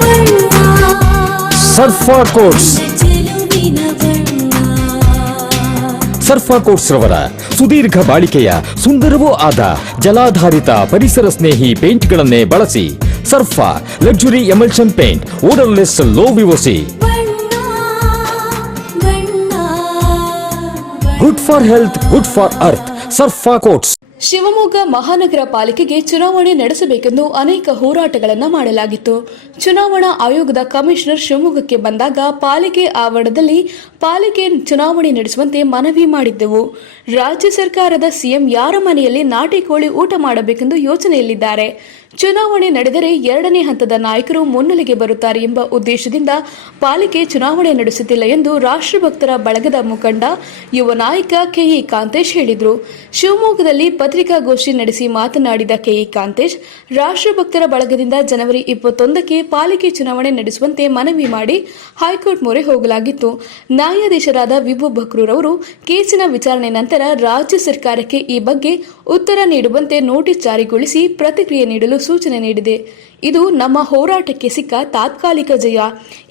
ಬಣ್ಣ ಸರ್ಫಾ ಕೋಟ್ಸ್ ರವರ ಸುದೀರ್ಘ ಬಾಳಿಕೆಯ ಸುಂದರವೂ ಆದ ಜಲಾಧಾರಿತ ಪರಿಸರ ಸ್ನೇಹಿ ಪೇಂಟ್ಗಳನ್ನೇ ಬಳಸಿ Surfa luxury emulsion paint odourless low VOC ಬಣ್ಣ ಬಣ್ಣ good for health good for earth Surfa coats Shivamogga ಮಹಾನಗರ ಪಾಲಿಕೆಗೆ ಚುನಾವಣೆ ನಡೆಸಬೇಕೆಂದು ಅನೇಕ ಹೋರಾಟಗಳನ್ನು ಮಾಡಲಾಗಿತ್ತು. ಚುನಾವಣಾ ಆಯೋಗದ ಕಮಿಷನರ್ ಶಿವಮೊಗ್ಗಕ್ಕೆ ಬಂದಾಗ ಪಾಲಿಕೆ ಆವರಣದಲ್ಲಿ ಪಾಲಿಕೆ ಚುನಾವಣೆ ನಡೆಸುವಂತೆ ಮನವಿ ಮಾಡಿದ್ದೆವು. ರಾಜ್ಯ ಸರ್ಕಾರದ ಸಿಎಂ ಯಾರ ಮನೆಯಲ್ಲಿ ನಾಟಿ ಕೋಳಿ ಊಟ ಮಾಡಬೇಕೆಂದು ಯೋಚನೆಯಲ್ಲಿದ್ದಾರೆ. ಚುನಾವಣೆ ನಡೆದರೆ ಎರಡನೇ ಹಂತದ ನಾಯಕರು ಮುನ್ನೆಲೆಗೆ ಬರುತ್ತಾರೆ ಎಂಬ ಉದ್ದೇಶದಿಂದ ಪಾಲಿಕೆ ಚುನಾವಣೆ ನಡೆಸುತ್ತಿಲ್ಲ ಎಂದು ರಾಷ್ಟ್ರಭಕ್ತರ ಬಳಗದ ಮುಖಂಡ ಯುವ ನಾಯಕ ಕೆಇ ಕಾಂತೇಶ್ ಹೇಳಿದರು. ಶಿವಮೊಗ್ಗದಲ್ಲಿ ಪತ್ರಿಕಾಗೋಷ್ಠಿ ನಡೆಸಿ ಮಾತನಾಡಿದ ಕೆಇ ಕಾಂತೇಶ್, ರಾಷ್ಟ್ರಭಕ್ತರ ಬಳಗದಿಂದ ಜನವರಿ ಇಪ್ಪತ್ತೊಂದಕ್ಕೆ ಪಾಲಿಕೆ ಚುನಾವಣೆ ನಡೆಸುವಂತೆ ಮನವಿ ಮಾಡಿ ಹೈಕೋರ್ಟ್ ಮೊರೆ ಹೋಗಲಾಗಿತ್ತು. ನ್ಯಾಯಾಧೀಶರಾದ ವಿಭು ಬಕ್ರೂರವರು ಕೇಸಿನ ವಿಚಾರಣೆ ನಂತರ ರಾಜ್ಯ ಸರ್ಕಾರಕ್ಕೆ ಈ ಬಗ್ಗೆ ಉತ್ತರ ನೀಡುವಂತೆ ನೋಟಿಸ್ ಜಾರಿಗೊಳಿಸಿ ಪ್ರತಿಕ್ರಿಯೆ ನೀಡಲು ಸೂಚನೆ ನೀಡಿದೆ. ಇದು ನಮ್ಮ ಹೋರಾಟಕ್ಕೆ ಸಿಕ್ಕ ತಾತ್ಕಾಲಿಕ ಜಯ.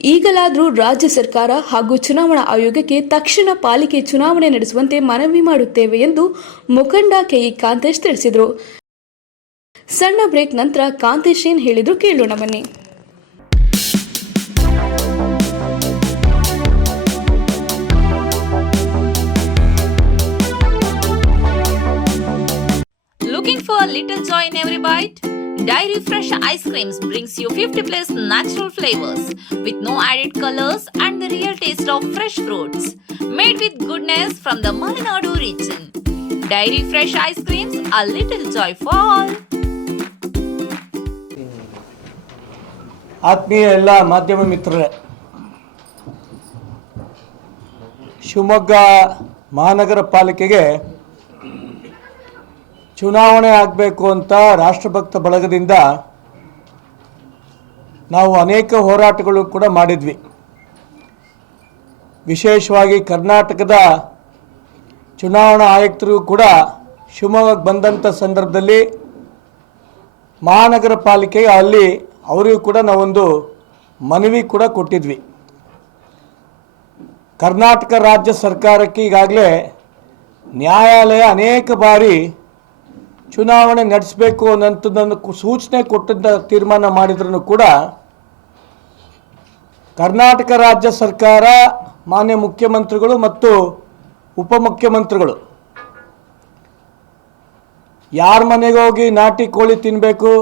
ಈಗಲಾದರೂ ರಾಜ್ಯ ಸರ್ಕಾರ ಹಾಗೂ ಚುನಾವಣಾ ಆಯೋಗಕ್ಕೆ ತಕ್ಷಣ ಪಾಲಿಕೆ ಚುನಾವಣೆ ನಡೆಸುವಂತೆ ಮನವಿ ಮಾಡುತ್ತೇವೆ ಎಂದು ಮುಖಂಡ ಕೆಇ ಕಾಂತೇಶ್ ತಿಳಿಸಿದರು. ಸಣ್ಣ ಬ್ರೇಕ್ ನಂತರ ಕಾಂತೇಶ್ ಏನ್ ಹೇಳಿದ್ರು ಕೇಳೋಣ ಬನ್ನಿ Dairy Fresh Ice Creams brings you 50 plus natural flavors with no added colors and the real taste of fresh fruits. Made with goodness from the Malinadu region. Dairy Fresh Ice Creams, a little joy for all. ಆತ್ಮೀಯ ಎಲ್ಲ ಮಾಧ್ಯಮ ಮಿತ್ರರೇ ಶಿವಮೊಗ್ಗ ಮಹಾನಗರ ಪಾಲಿಕೆಗೆ ಚುನಾವಣೆ ಆಗಬೇಕು ಅಂತ ರಾಷ್ಟ್ರಭಕ್ತ ಬಳಗದಿಂದ ನಾವು ಅನೇಕ ಹೋರಾಟಗಳು ಕೂಡ ಮಾಡಿದ್ವಿ. ವಿಶೇಷವಾಗಿ ಕರ್ನಾಟಕದ ಚುನಾವಣಾ ಆಯುಕ್ತರು ಕೂಡ ಶಿವಮೊಗ್ಗಕ್ಕೆ ಬಂದಂಥ ಸಂದರ್ಭದಲ್ಲಿ ಮಹಾನಗರ ಪಾಲಿಕೆಗೆ ಅಲ್ಲಿ ಅವರಿಗೂ ಕೂಡ ನಾವೊಂದು ಮನವಿ ಕೂಡ ಕೊಟ್ಟಿದ್ವಿ. ಕರ್ನಾಟಕ ರಾಜ್ಯ ಸರ್ಕಾರಕ್ಕೆ ಈಗಾಗಲೇ ನ್ಯಾಯಾಲಯ ಅನೇಕ ಬಾರಿ ಚುನಾವಣೆ ನಡೆಸಬೇಕು ಅನ್ನೋಂಥದ್ದನ್ನು ಸೂಚನೆ ಕೊಟ್ಟಂತ ತೀರ್ಮಾನ ಮಾಡಿದ್ರೂ ಕೂಡ ಕರ್ನಾಟಕ ರಾಜ್ಯ ಸರ್ಕಾರ, ಮಾನ್ಯ ಮುಖ್ಯಮಂತ್ರಿಗಳು ಮತ್ತು ಉಪಮುಖ್ಯಮಂತ್ರಿಗಳು ಯಾರ ಮನೆಗೆ ಹೋಗಿ ನಾಟಿ ಕೋಳಿ ತಿನ್ನಬೇಕು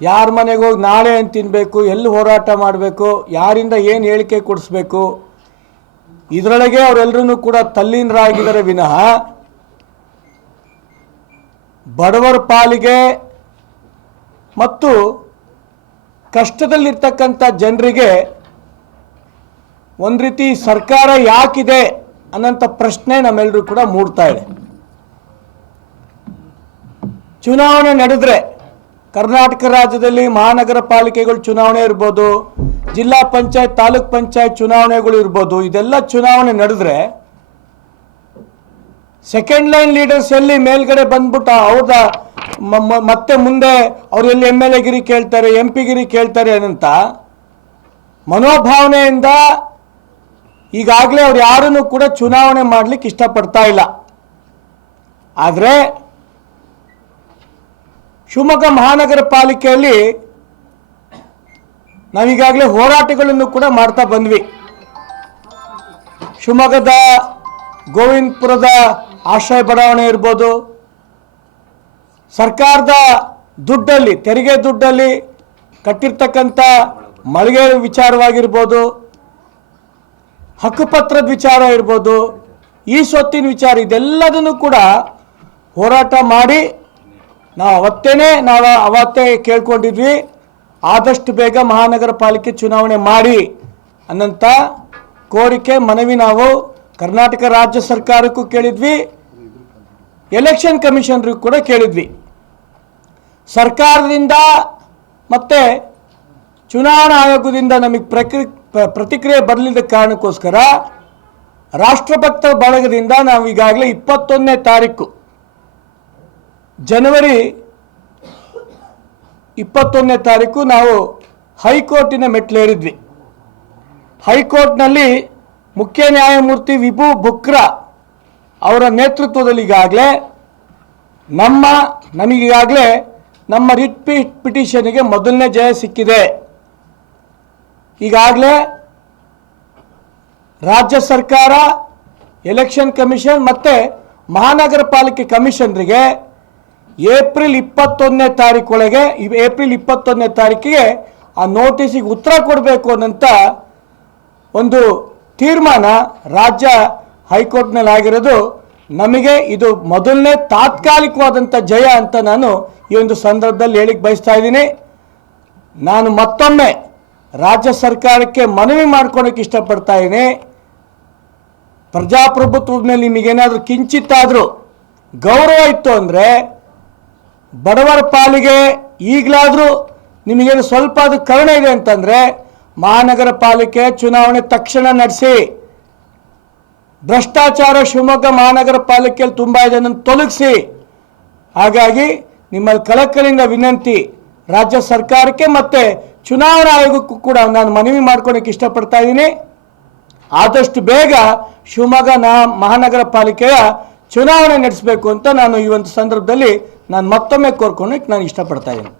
ಯಾರ ಮನೆಗೆ ಹೋಗಿ ನಾಳೆ ಏನು ತಿನ್ನಬೇಕು ಎಲ್ಲಿ ಹೋರಾಟ ಮಾಡಬೇಕು, ಯಾರಿಂದ ಏನು ಹೇಳಿಕೆ ಕೊಡಿಸ್ಬೇಕು, ಇದರೊಳಗೆ ಅವರೆಲ್ಲರೂ ಕೂಡ ತಲ್ಲೀನರಾಗಿದ್ದಾರೆ ವಿನಃ ಬಡವರ ಪಾಲಿಗೆ ಮತ್ತು ಕಷ್ಟದಲ್ಲಿರ್ತಕ್ಕಂಥ ಜನರಿಗೆ ಒಂದು ರೀತಿ ಸರ್ಕಾರ ಯಾಕಿದೆ ಅನ್ನೋಂಥ ಪ್ರಶ್ನೆ ನಮ್ಮೆಲ್ಲರೂ ಕೂಡ ಮೂಡ್ತಾ ಇದೆ. ಚುನಾವಣೆ ನಡೆದ್ರೆ ಕರ್ನಾಟಕ ರಾಜ್ಯದಲ್ಲಿ ಮಹಾನಗರ ಪಾಲಿಕೆಗಳು ಚುನಾವಣೆ ಇರ್ಬೋದು, ಜಿಲ್ಲಾ ಪಂಚಾಯತ್, ತಾಲೂಕ್ ಪಂಚಾಯತ್ ಚುನಾವಣೆಗಳು ಇರ್ಬೋದು, ಇದೆಲ್ಲ ಚುನಾವಣೆ ನಡೆದ್ರೆ ಸೆಕೆಂಡ್ ಲೈನ್ ಲೀಡರ್ಸ್ ಎಲ್ಲಿ ಮೇಲ್ಗಡೆ ಬಂದ್ಬಿಟ್ಟ ಅವ್ರದ ಮತ್ತೆ ಮುಂದೆ ಅವ್ರು ಎಲ್ಲಿ ಎಂ ಎಲ್ ಎ ಗಿರಿ ಕೇಳ್ತಾರೆ ಎಂ ಪಿ ಗಿರಿ ಕೇಳ್ತಾರೆ ಅಂತ ಮನೋಭಾವನೆಯಿಂದ ಈಗಾಗಲೇ ಅವ್ರು ಯಾರನ್ನು ಕೂಡ ಚುನಾವಣೆ ಮಾಡ್ಲಿಕ್ಕೆ ಇಷ್ಟಪಡ್ತಾ ಇಲ್ಲ. ಆದರೆ ಶಿವಮೊಗ್ಗ ಮಹಾನಗರ ಪಾಲಿಕೆಯಲ್ಲಿ ನಾವೀಗಾಗಲೇ ಹೋರಾಟಗಳನ್ನು ಕೂಡ ಮಾಡ್ತಾ ಬಂದ್ವಿ. ಶಿವಮೊಗ್ಗದ ಗೋವಿಂದಪುರದ ಆಶ್ರಯ ಬಡಾವಣೆ ಇರ್ಬೋದು. ಸರ್ಕಾರದ ದುಡ್ಡಲ್ಲಿ, ತೆರಿಗೆ ದುಡ್ಡಲ್ಲಿ ಕಟ್ಟಿರ್ತಕ್ಕಂಥ ಮಳಿಗೆ ವಿಚಾರವಾಗಿರ್ಬೋದು, ಹಕ್ಕುಪತ್ರದ ವಿಚಾರ ಇರ್ಬೋದು, ಈ ಸ್ವತ್ತಿನ ವಿಚಾರ ಇದೆಲ್ಲದನ್ನು ಕೂಡ ಹೋರಾಟ ಮಾಡಿ ನಾವು ಅವತ್ತೇನೆ, ನಾವು ಅವತ್ತೇ ಕೇಳ್ಕೊಂಡಿದ್ವಿ, ಆದಷ್ಟು ಬೇಗ ಮಹಾನಗರ ಪಾಲಿಕೆ ಚುನಾವಣೆ ಮಾಡಿ ಅನ್ನಂಥ ಕೋರಿಕೆ, ಮನವಿ ನಾವು ಕರ್ನಾಟಕ ರಾಜ್ಯ ಸರ್ಕಾರಕ್ಕೂ ಕೇಳಿದ್ವಿ ಎಲೆಕ್ಷನ್ ಕಮಿಷನ್ರಿಗೂ ಕೂಡ ಕೇಳಿದ್ವಿ. ಸರ್ಕಾರದಿಂದ ಮತ್ತೆ ಚುನಾವಣಾ ಆಯೋಗದಿಂದ ನಮಗೆ ಪ್ರಕ್ರಿ, ಪ್ರ- ಪ್ರತಿಕ್ರಿಯೆ ಬರಲಿದ್ದ ಕಾರಣಕ್ಕೋಸ್ಕರ ರಾಷ್ಟ್ರಭಕ್ತ ಬಳಗದಿಂದ ನಾವು ಈಗಾಗಲೇ ಇಪ್ಪತ್ತೊಂದನೇ ತಾರೀಕು, ಜನವರಿ ಇಪ್ಪತ್ತೊಂದನೇ ತಾರೀಕು ನಾವು ಹೈಕೋರ್ಟಿನ ಮೆಟ್ಲೇರಿದ್ವಿ ಹೈಕೋರ್ಟ್ನಲ್ಲಿ ಮುಖ್ಯ ನ್ಯಾಯಮೂರ್ತಿ ವಿಭು ಬುಕ್ರಾ ಅವರ ನೇತೃತ್ವದಲ್ಲಿ ಈಗಾಗಲೇ ನಮ್ಮ, ನಮಗೀಗಾಗಲೇ ನಮ್ಮ ರಿಟ್ ಪಿ, ಪಿಟಿಷನಿಗೆ ಮೊದಲನೇ ಜಯ ಸಿಕ್ಕಿದೆ. ಈಗಾಗಲೇ ರಾಜ್ಯ ಸರ್ಕಾರ, ಎಲೆಕ್ಷನ್ ಕಮಿಷನ್ ಮತ್ತು ಮಹಾನಗರ ಪಾಲಿಕೆ ಕಮಿಷನರಿಗೆ ಏಪ್ರಿಲ್ ಇಪ್ಪತ್ತೊಂದನೇ ತಾರೀಕೊಳಗೆ ಏಪ್ರಿಲ್ ಇಪ್ಪತ್ತೊಂದನೇ ತಾರೀಕಿಗೆ ಆ ನೋಟಿಸಿಗೆ ಉತ್ತರ ಕೊಡಬೇಕು ಅನ್ನಂತ ಒಂದು ತೀರ್ಮಾನ ರಾಜ್ಯ ಹೈಕೋರ್ಟ್ನಲ್ಲಿ ಆಗಿರೋದು. ನಮಗೆ ಇದು ಮೊದಲನೇ ತಾತ್ಕಾಲಿಕವಾದಂಥ ಜಯ ಅಂತ ನಾನು ಈ ಒಂದು ಸಂದರ್ಭದಲ್ಲಿ ಹೇಳಿಕ್ಕೆ ಬಯಸ್ತಾ ಇದ್ದೀನಿ. ನಾನು ಮತ್ತೊಮ್ಮೆ ರಾಜ್ಯ ಸರ್ಕಾರಕ್ಕೆ ಮನವಿ ಮಾಡ್ಕೊಳಕ್ಕೆ ಇಷ್ಟಪಡ್ತಾ ಇದ್ದೀನಿ. ಪ್ರಜಾಪ್ರಭುತ್ವದ ಮೇಲೆ ನಿಮಗೇನಾದರೂ ಕಿಂಚಿತ್ತಾದರೂ ಗೌರವ ಇತ್ತು ಅಂದರೆ ಬಡವರ ಪಾಲಿಗೆ ಈಗಲಾದರೂ ನಿಮಗೇನು ಸ್ವಲ್ಪ ಅದು ಕರುಣೆ ಇದೆ ಅಂತಂದರೆ ಮಹಾನಗರ ಪಾಲಿಕೆ ಚುನಾವಣೆ ತಕ್ಷಣ ನಡೆಸಿ. ಭ್ರಷ್ಟಾಚಾರ ಶಿವಮೊಗ್ಗ ಮಹಾನಗರ ಪಾಲಿಕೆಯಲ್ಲಿ ತುಂಬ ಇದೆ ಅದನ್ನು ತೊಲಗಿಸಿ. ಹಾಗಾಗಿ ನಿಮ್ಮಲ್ಲಿ ಕಳಕಳಿಯಿಂದ ವಿನಂತಿ, ರಾಜ್ಯ ಸರ್ಕಾರಕ್ಕೆ ಮತ್ತು ಚುನಾವಣಾ ಆಯೋಗಕ್ಕೂ ಕೂಡ ನಾನು ಮನವಿ ಮಾಡ್ಕೊಳಕ್ಕೆ ಇಷ್ಟಪಡ್ತಾ ಇದ್ದೀನಿ. ಆದಷ್ಟು ಬೇಗ ಶಿವಮೊಗ್ಗ ನಾ ಮಹಾನಗರ ಪಾಲಿಕೆಯ ಚುನಾವಣೆ ನಡೆಸಬೇಕು ಅಂತ ನಾನು ಈ ಒಂದು ಸಂದರ್ಭದಲ್ಲಿ ನಾನು ಮತ್ತೊಮ್ಮೆ ಕೋರ್ಕೊಳಕ್ಕೆ ನಾನು ಇಷ್ಟಪಡ್ತಾ ಇದ್ದೀನಿ.